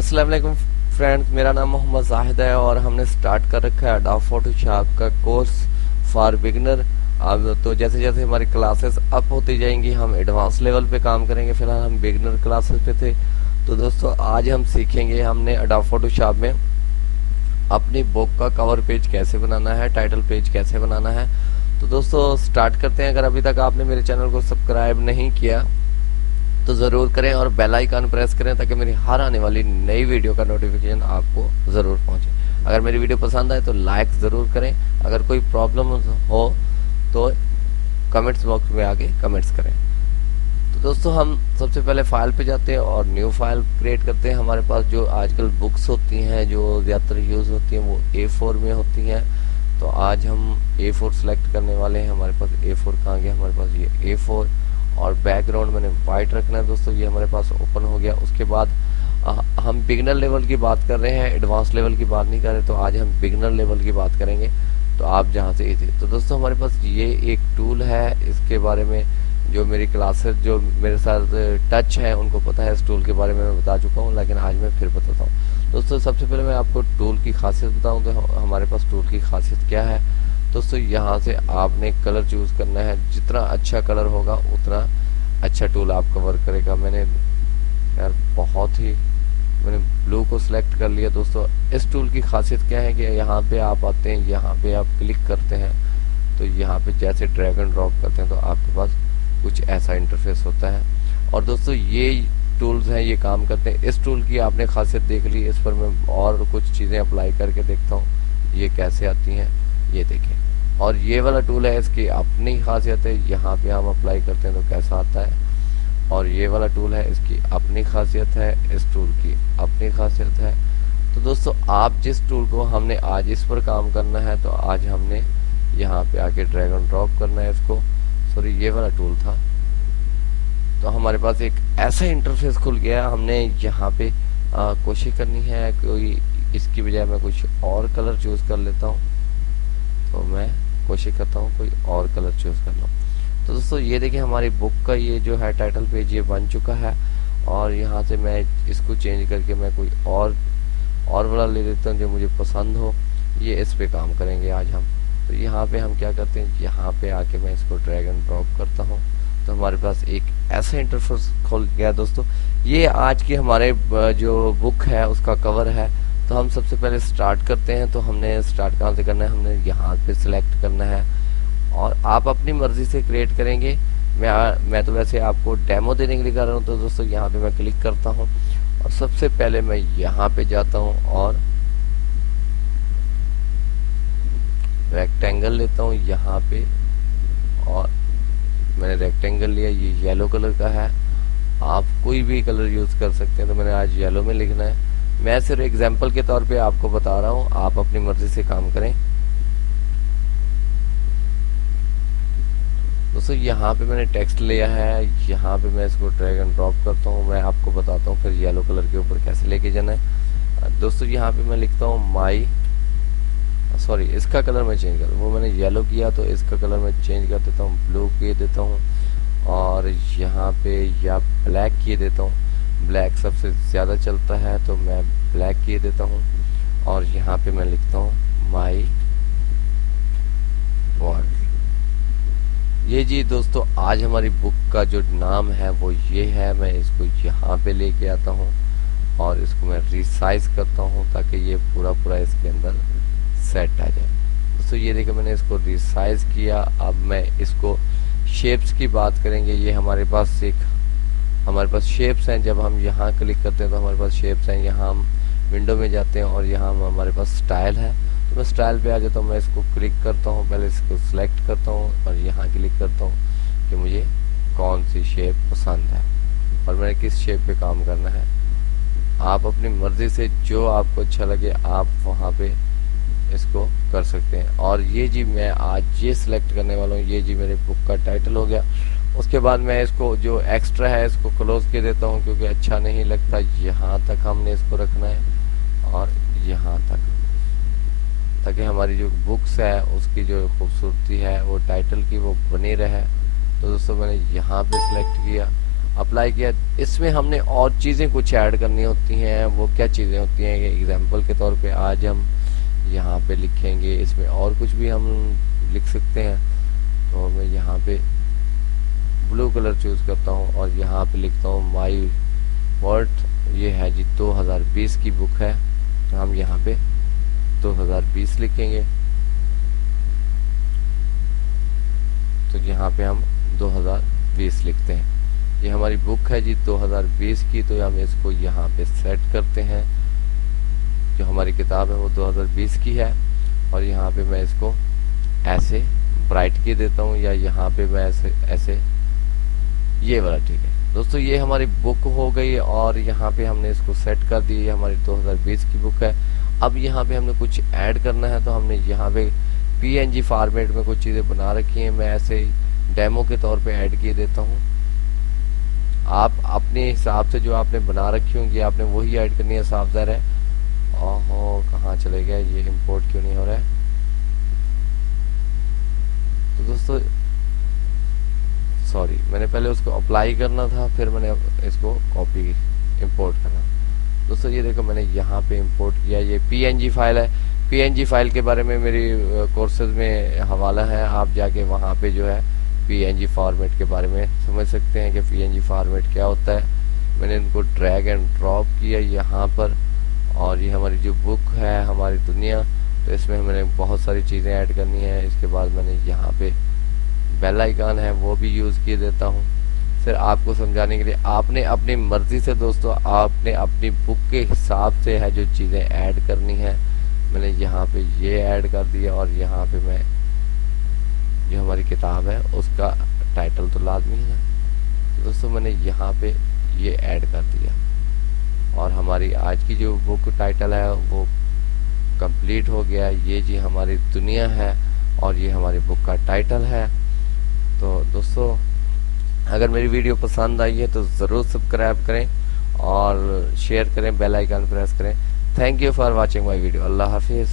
अस्सलाम वालेकुम फ्रेंड्स, मेरा नाम मोहम्मद जाहिद है और हमने स्टार्ट कर रखा है अडोब फोटोशॉप का कोर्स फॉर बिगिनर। अब तो जैसे जैसे हमारी क्लासेस अप होती जाएंगी हम एडवांस लेवल पे काम करेंगे। फिलहाल हम बिगिनर क्लासेस पे थे। तो दोस्तों आज हम सीखेंगे हमने अडोब फोटोशॉप में अपनी बुक का कवर पेज कैसे बनाना है, टाइटल पेज कैसे बनाना है। तो दोस्तों स्टार्ट करते हैं। अगर अभी तक आपने मेरे चैनल को सब्सक्राइब नहीं किया तो ज़रूर करें और बेल आइकन प्रेस करें ताकि मेरी हर आने वाली नई वीडियो का नोटिफिकेशन आपको ज़रूर पहुंचे। अगर मेरी वीडियो पसंद आए तो लाइक ज़रूर करें। अगर कोई प्रॉब्लम हो तो कमेंट्स बॉक्स में आके कमेंट्स करें। तो दोस्तों हम सबसे पहले फाइल पे जाते हैं और न्यू फाइल क्रिएट करते हैं। हमारे पास जो आजकल बुक्स होती हैं जो ज़्यादातर यूज़ होती हैं वो A4 में होती हैं। तो आज हम A4 सेलेक्ट करने वाले हैं। हमारे पास A4 कहाँ गया, हमारे पास ये A4 और बैकग्राउंड मैंने वाइट रखना है। दोस्तों ये हमारे पास ओपन हो गया। उसके बाद हम बिगिनर लेवल की बात कर रहे हैं, एडवांस लेवल की बात नहीं कर रहे। तो आज हम बिगिनर लेवल की बात करेंगे। तो आप जहाँ से इजी। तो दोस्तों हमारे पास ये एक टूल है, इसके बारे में जो मेरी क्लासेस जो मेरे साथ टच है उनको पता है। इस टूल के बारे में मैं बता चुका हूँ, लेकिन आज मैं फिर बताता हूँ। दोस्तों सबसे पहले मैं आपको टूल की खासियत बताऊँ तो हमारे पास टूल की खासियत क्या है। दोस्तों यहाँ से आपने कलर चूज़ करना है। जितना अच्छा कलर होगा उतना अच्छा टूल आपका वर्क करेगा। मैंने मैंने ब्लू को सिलेक्ट कर लिया। दोस्तों इस टूल की खासियत क्या है कि यहाँ पे आप आते हैं, यहाँ पे आप क्लिक करते हैं तो यहाँ पे जैसे ड्रैग एंड ड्रॉप करते हैं तो आपके पास कुछ ऐसा इंटरफेस होता है। और दोस्तों ये टूल्स हैं, ये काम करते हैं। इस टूल की आपने खासियत देख ली, इस पर मैं और कुछ चीज़ें अप्लाई करके देखता हूँ ये कैसे आती हैं। ये देखें। और ये वाला टूल है, इसकी अपनी खासियत है। यहाँ पे हम अप्लाई करते हैं तो कैसा आता है। और ये वाला टूल है, इसकी अपनी खासियत है, इस टूल की अपनी खासियत है। तो दोस्तों आप जिस टूल को हमने आज इस पर काम करना है तो आज हमने यहाँ पे आके ड्रैग एंड ड्रॉप करना है इसको। सॉरी ये वाला टूल था। तो हमारे पास एक ऐसा इंटरफेस खुल गया। हमने यहाँ पे कोशिश करनी है कोई इसकी बजाय मैं कुछ और कलर चूज कर लेता हूँ। तो मैं कोशिश करता हूँ कोई और कलर चूज कर लूँ। तो दोस्तों ये देखिए हमारी बुक का ये जो है टाइटल पेज ये बन चुका है। और यहाँ से मैं इसको चेंज करके मैं कोई और वाला ले लेता हूँ जो मुझे पसंद हो। ये इस पे काम करेंगे आज हम। तो यहाँ पे हम क्या करते हैं, यहाँ पे आके मैं इसको ड्रैग एंड ड्रॉप करता हूँ तो हमारे पास एक ऐसा इंटरफेस खुल गया। दोस्तों ये आज की हमारे जो बुक है उसका कवर है। तो हम सबसे पहले स्टार्ट करते हैं। तो हमने स्टार्ट कहाँ से करना है, हमने यहाँ पे सिलेक्ट करना है और आप अपनी मर्जी से क्रिएट करेंगे। मैं तो वैसे आपको डेमो देने के लिए कर रहा हूँ। तो दोस्तों यहाँ पे मैं क्लिक करता हूँ और सबसे पहले मैं यहाँ पे जाता हूँ और रेक्टेंगल लेता हूँ यहाँ पे। और मैंने रेक्टेंगल लिया, ये येलो कलर का है। आप कोई भी कलर यूज़ कर सकते हैं। तो मैंने आज येलो में लिखना है। मैं सिर्फ एग्जांपल के तौर पे आपको बता रहा हूँ, आप अपनी मर्जी से काम करें। दोस्तों यहाँ पे मैंने टेक्स्ट लिया है, यहाँ पे मैं इसको ड्रैग एंड ड्रॉप करता हूँ। मैं आपको बताता हूँ फिर येलो कलर के ऊपर कैसे लेके जाना है। दोस्तों यहाँ पे मैं लिखता हूँ माई, सॉरी इसका कलर मैं चेंज कर, वो मैंने येलो किया तो इसका कलर मैं चेंज कर देता हूँ, ब्लू किए देता हूँ। और यहाँ पे या ब्लैक किए देता हूँ। ब्लैक सबसे ज़्यादा चलता है तो मैं ब्लैक किए देता हूँ। और यहाँ पे मैं लिखता हूँ माई वर्ल्ड। ये जी दोस्तों आज हमारी बुक का जो नाम है वो ये है। मैं इसको यहाँ पे लेके आता हूँ और इसको मैं रिसाइज करता हूँ ताकि ये पूरा इसके अंदर सेट आ जाए। दोस्तों ये देखिए मैंने इसको रिसाइज किया। अब मैं इसको शेप्स की बात करेंगे। ये हमारे पास शेप्स हैं। जब हम यहाँ क्लिक करते हैं तो हमारे पास शेप्स हैं। यहाँ हम विंडो में जाते हैं और यहाँ हमारे पास स्टाइल है। तो मैं स्टाइल पे आ जाता हूँ, मैं इसको क्लिक करता हूँ, पहले इसको सिलेक्ट करता हूँ और यहाँ क्लिक करता हूँ कि मुझे कौन सी शेप पसंद है और मैंने किस शेप पे काम करना है। आप अपनी मर्जी से जो आपको अच्छा लगे आप वहाँ पे इसको कर सकते हैं। और ये जी मैं आज ये सिलेक्ट करने वाला हूँ। ये जी मेरे बुक का टाइटल हो गया। उसके बाद मैं इसको जो एक्स्ट्रा है इसको क्लोज कर देता हूँ क्योंकि अच्छा नहीं लगता। यहाँ तक हमने इसको रखना है और यहाँ तक, ताकि हमारी जो बुक्स है उसकी जो खूबसूरती है वो टाइटल की वो बनी रहे। तो दोस्तों मैंने यहाँ पे सिलेक्ट किया। अप्लाई किया। इसमें हमने और चीज़ें कुछ ऐड करनी होती हैं। वो क्या चीज़ें होती हैं, एग्जांपल के तौर पे आज हम यहाँ पे लिखेंगे, इसमें और कुछ भी हम लिख सकते हैं। तो मैं यहाँ पे ब्लू कलर चूज़ करता हूँ और यहाँ पे लिखता हूँ माई वर्थ। ये है जी 2020 की बुक है, तो हम यहाँ पे 2020 लिखेंगे। तो यहाँ पे हम 2020 लिखते हैं। ये हमारी बुक है जी 2020 की, तो हम इसको यहाँ पे सेट करते हैं। जो हमारी किताब है वो 2020 की है, और यहाँ पे मैं इसको ऐसे ब्राइट की देता हूँ, या यहाँ पे मैं ऐसे ऐसे ये वाला। ठीक है दोस्तों, ये हमारी बुक हो गई और यहाँ पे हमने इसको सेट कर दी। ये हमारी 2020 की बुक है। अब यहाँ पे हमने कुछ ऐड करना है, तो हमने यहाँ पे PNG फॉर्मेट में कुछ चीज़ें बना रखी हैं। मैं ऐसे डेमो के तौर पे ऐड किए देता हूँ। आप अपने हिसाब से जो आपने बना रखी होंगी आपने वही ऐड करनी है, साफ ज़ाहिर है। ओहो, कहाँ चले गए, ये इंपोर्ट क्यों नहीं हो रहा है। तो दोस्तों सॉरी, मैंने पहले उसको अप्लाई करना था, फिर मैंने इसको कॉपी इंपोर्ट करना। दोस्तों ये देखो, मैंने यहाँ पे इंपोर्ट किया। ये PNG फाइल है। PNG फाइल के बारे में मेरी कोर्सेज में हवाला है, आप जाके वहाँ पे जो है PNG फॉर्मेट के बारे में समझ सकते हैं कि PNG फॉर्मेट क्या होता है। मैंने इनको ड्रैग एंड ड्रॉप किया यहाँ पर, और ये हमारी जो बुक है हमारी दुनिया, तो इसमें मैंने बहुत सारी चीज़ें ऐड करनी है। इसके बाद मैंने यहाँ पे बेल आइकन है वो भी यूज़ किए देता हूँ। फिर आपको समझाने के लिए आपने अपनी मर्ज़ी से दोस्तों, आपने अपनी बुक के हिसाब से है जो चीज़ें ऐड करनी है। मैंने यहाँ पे ये ऐड कर दिया, और यहाँ पे मैं जो हमारी किताब है उसका टाइटल तो लाजमी है। तो दोस्तों मैंने यहाँ पे ये ऐड कर दिया, और हमारी आज की जो बुक टाइटल है वो कंप्लीट हो गया। ये जी हमारी दुनिया है, और ये हमारी बुक का टाइटल है। तो दोस्तों अगर मेरी वीडियो पसंद आई है तो ज़रूर सब्सक्राइब करें और शेयर करें, बेल आइकन प्रेस करें। Thank you for watching my video. अल्लाह हाफिज़।